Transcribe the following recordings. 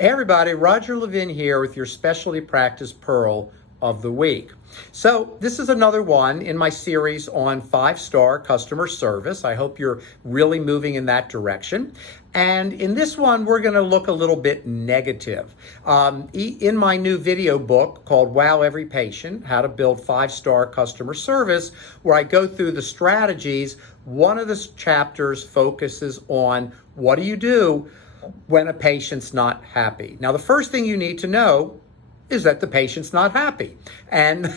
Hey everybody, Roger Levin here with your Specialty Practice Pearl of the Week. So this is another one in my series on five-star customer service. I hope you're really moving in that direction. And in this one, we're going to look a little bit negative. In my new video book called Wow Every Patient, How to Build Five-Star Customer Service, where I go through the strategies, one of the chapters focuses on what do you do when a patient's not happy. Now, the first thing you need to know is that the patient's not happy. And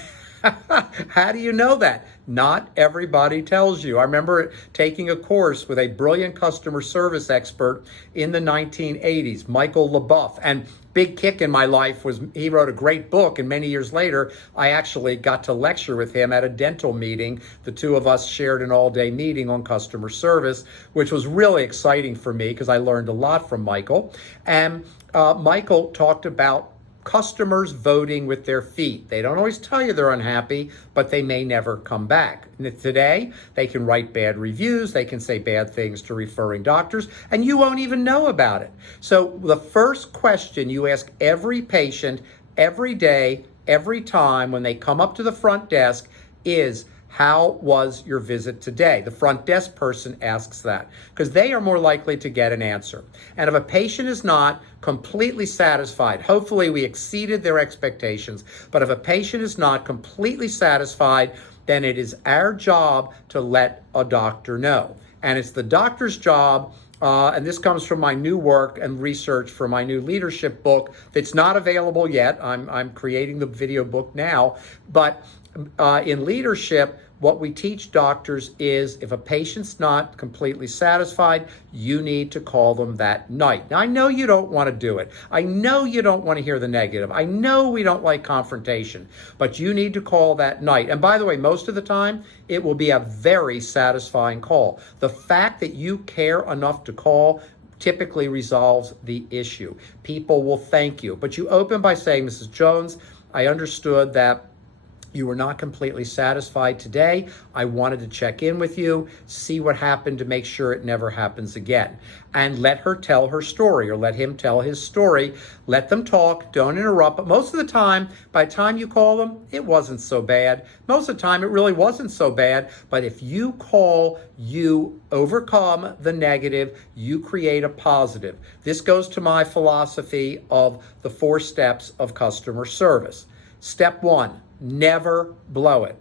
how do you know that? Not everybody tells you. I remember taking a course with a brilliant customer service expert in the 1980s, Michael LaBeouf. And big kick in my life was he wrote a great book, and many years later, I actually got to lecture with him at a dental meeting. The two of us shared an all-day meeting on customer service, which was really exciting for me because I learned a lot from Michael. And Michael talked about customers voting with their feet. They don't always tell you they're unhappy, but they may never come back. And today, they can write bad reviews, they can say bad things to referring doctors, and you won't even know about it. So the first question you ask every patient every day, every time when they come up to the front desk is, how was your visit today? The front desk person asks that because they are more likely to get an answer. And if a patient is not completely satisfied, hopefully we exceeded their expectations, but if a patient is not completely satisfied, then it is our job to let a doctor know. And it's the doctor's job, and this comes from my new work and research for my new leadership book that's not available yet. I'm creating the video book now, but in leadership, what we teach doctors is if a patient's not completely satisfied, you need to call them that night. Now, I know you don't want to do it. I know you don't want to hear the negative. I know we don't like confrontation, but you need to call that night. And by the way, most of the time, it will be a very satisfying call. The fact that you care enough to call typically resolves the issue. People will thank you. But you open by saying, Mrs. Jones, I understood that you were not completely satisfied today. I wanted to check in with you, see what happened to make sure it never happens again. And let her tell her story or let him tell his story. Let them talk, don't interrupt. But most of the time, by the time you call them, it wasn't so bad. Most of the time, it really wasn't so bad. But if you call, you overcome the negative, you create a positive. This goes to my philosophy of the 4 steps of customer service. Step 1. Never blow it.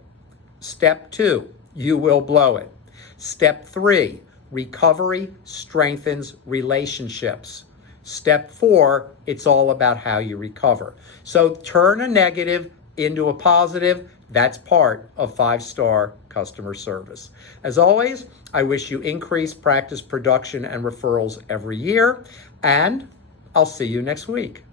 Step 2, you will blow it. Step 3, recovery strengthens relationships. Step 4, it's all about how you recover. So turn a negative into a positive. That's part of 5-star customer service. As always, I wish you increased practice production and referrals every year, and I'll see you next week.